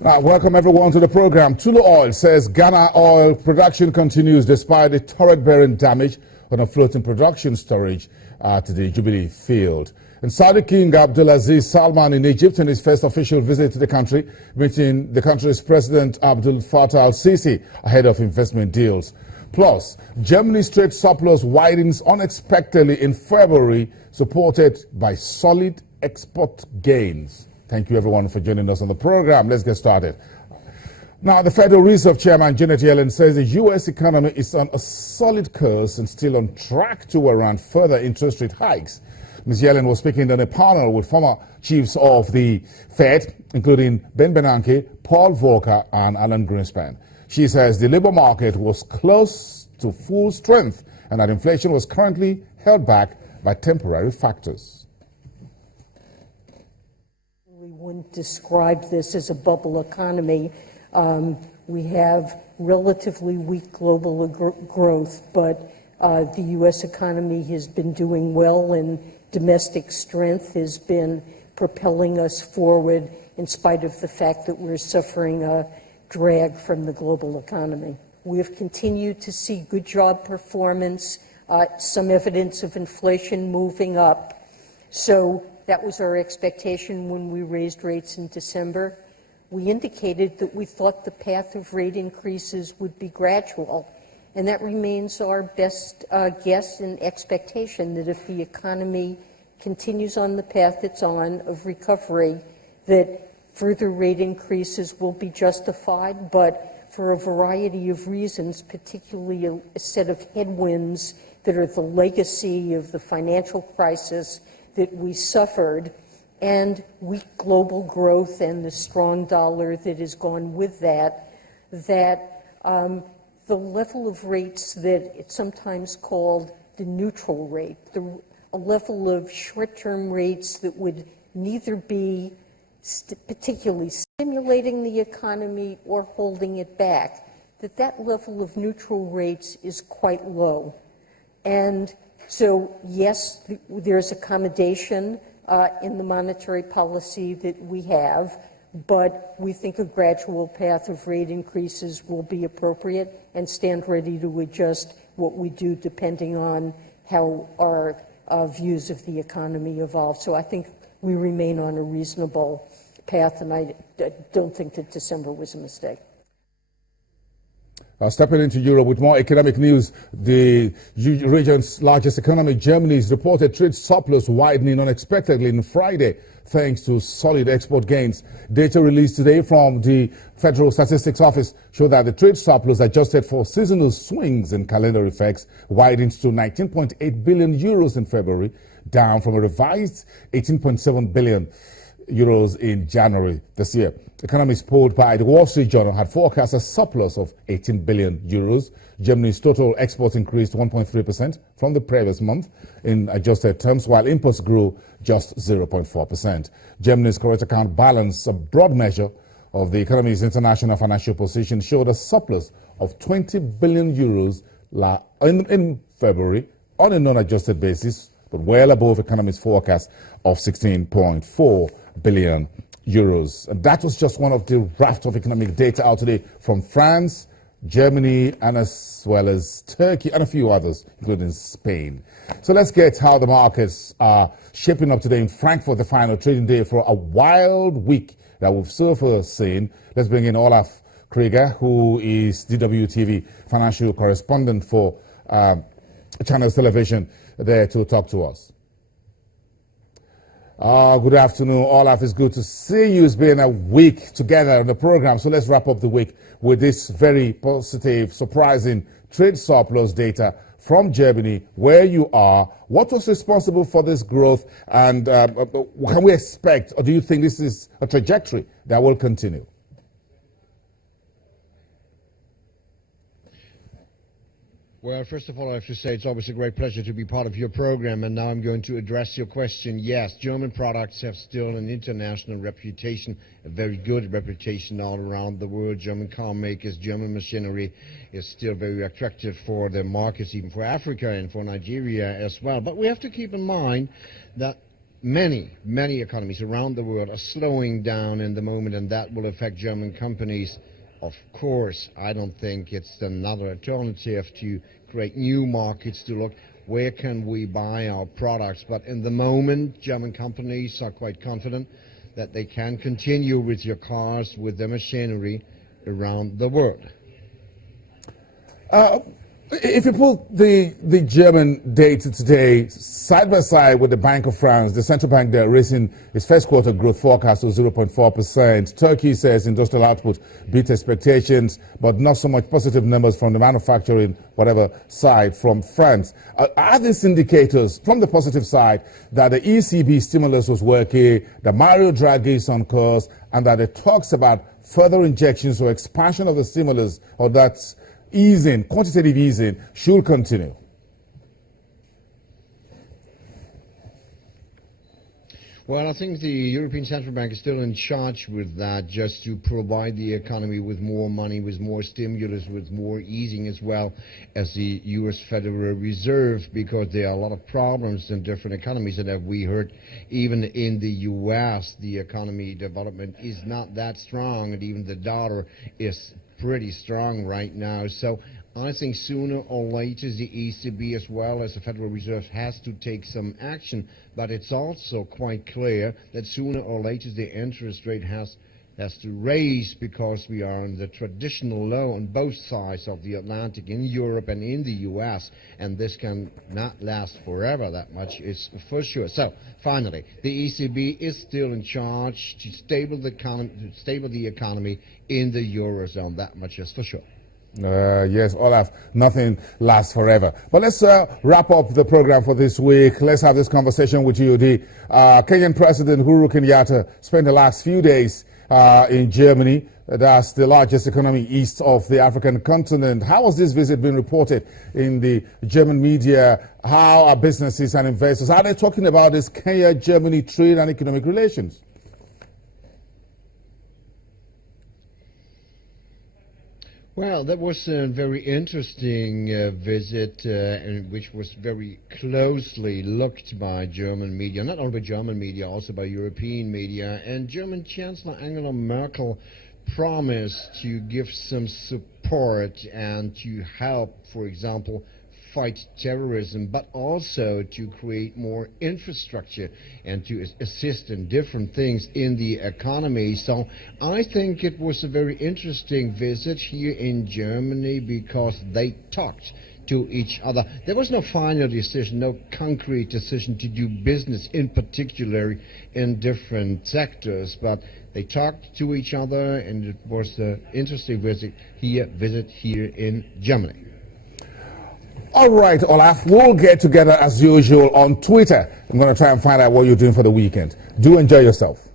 Welcome everyone to the program. Tulu Oil says Ghana oil production continues despite the turret-bearing damage on a floating production storage to the Jubilee field. And Saudi King Abdulaziz Salman in Egypt in his first official visit to the country, meeting the country's President Abdel Fattah al-Sisi ahead of investment deals. Plus, Germany's trade surplus widens unexpectedly in February, supported by solid export gains. Thank you, everyone, for joining us on the program. Let's get started. Now, the Federal Reserve Chairman, Janet Yellen, says the U.S. economy is on a solid course and still on track to warrant further interest rate hikes. Ms. Yellen was speaking on a panel with former chiefs of the Fed, including Ben Bernanke, Paul Volcker, and Alan Greenspan. She says the labor market was close to full strength and that inflation was currently held back by temporary factors. We wouldn't describe this as a bubble economy. We have relatively weak global growth, but the U.S. economy has been doing well, and domestic strength has been propelling us forward in spite of the fact that we're suffering a drag from the global economy. We have continued to see good job performance, some evidence of inflation moving up. So that was our expectation when we raised rates in December. We indicated that we thought the path of rate increases would be gradual, and that remains our best guess and expectation, that if the economy continues on the path it's on of recovery, that further rate increases will be justified, but for a variety of reasons, particularly a set of headwinds that are the legacy of the financial crisis that we suffered, and weak global growth and the strong dollar that has gone with that, the level of rates that it's sometimes called the neutral rate, a level of short-term rates that would neither be particularly stimulating the economy or holding it back, that level of neutral rates is quite low. And so, yes, there's accommodation in the monetary policy that we have, but we think a gradual path of rate increases will be appropriate and stand ready to adjust what we do depending on how our views of the economy evolve. So I think we remain on a reasonable path, and I don't think that December was a mistake. Stepping into Europe with more economic news, the region's largest economy, Germany's reported trade surplus widening unexpectedly on Friday thanks to solid export gains. Data released today from the Federal Statistics Office show that the trade surplus adjusted for seasonal swings and calendar effects widened to 19.8 billion euros in February, down from a revised 18.7 billion euros in January this year. Economists polled by the Wall Street Journal had forecast a surplus of 18 billion euros. Germany's total exports increased 1.3% from the previous month in adjusted terms, while imports grew just 0.4%. Germany's current account balance, a broad measure of the economy's international financial position, showed a surplus of 20 billion euros in February on a non-adjusted basis, but well above economists' forecast of 16.4 billion euros. And that was just one of the raft of economic data out today from France, Germany, and as well as Turkey and a few others, including Spain. So let's get how the markets are shaping up today in Frankfurt, the final trading day for a wild week that we've so far seen. Let's bring in Olaf Krieger, who is DWTV financial correspondent for Channels Television, there to talk to us. Good afternoon, Olaf. It's good to see you. It's been a week together on the program, so let's wrap up the week with this very positive, surprising trade surplus data from Germany, where you are. What was responsible for this growth, and can we expect, or do you think this is a trajectory that will continue? Well, first of all, I have to say it's always a great pleasure to be part of your program, and now I'm going to address your question. Yes, German products have still an international reputation, a very good reputation all around the world. German car makers, German machinery is still very attractive for the markets, even for Africa and for Nigeria as well. But we have to keep in mind that many economies around the world are slowing down in the moment, and that will affect German companies. Of course, I don't think it's another alternative to create new markets to look where can we buy our products. But in the moment, German companies are quite confident that they can continue with their cars, with their machinery around the world. If you put the German data today side by side with the Bank of France, the central bank there raising its first quarter growth forecast to 0.4%. Turkey says industrial output beat expectations, but not so much positive numbers from the manufacturing, whatever side from France. Are these indicators from the positive side that the ECB stimulus was working, that Mario Draghi is on course, and that it talks about further injections or expansion of the stimulus, or that's easing, quantitative easing, should continue? Well, I think the European Central Bank is still in charge with that, just to provide the economy with more money, with more stimulus, with more easing, as well as the U.S. Federal Reserve, because there are a lot of problems in different economies. And as we heard, even in the U.S., the economy development is not that strong, and even the dollar is pretty strong right now. So I think sooner or later the ECB as well as the Federal Reserve has to take some action, but it's also quite clear that sooner or later the interest rate has to raise, because we are on the traditional low on both sides of the Atlantic, in Europe and in the US, and this can not last forever, that much is for sure. So finally, the ECB is still in charge to stable the economy in the Eurozone, that much is for sure. Yes, Olaf, nothing lasts forever. But let's wrap up the program for this week. Let's have this conversation with you. The Kenyan President Uhuru Kenyatta spent the last few days in Germany. That's the largest economy east of the African continent. How has this visit been reported in the German media? How are businesses and investors, are they talking about this Kenya-Germany trade and economic relations? Well, that was a very interesting visit, and which was very closely looked by German media, not only by German media, also by European media. And German Chancellor Angela Merkel promised to give some support and to help, for example, fight terrorism, but also to create more infrastructure and to assist in different things in the economy. So I think it was a very interesting visit here in Germany, because they talked to each other. There was no final decision, no concrete decision to do business in particular in different sectors, but they talked to each other, and it was an interesting visit here in Germany. All right, Olaf, we'll get together as usual on Twitter. I'm going to try and find out what you're doing for the weekend. Do enjoy yourself.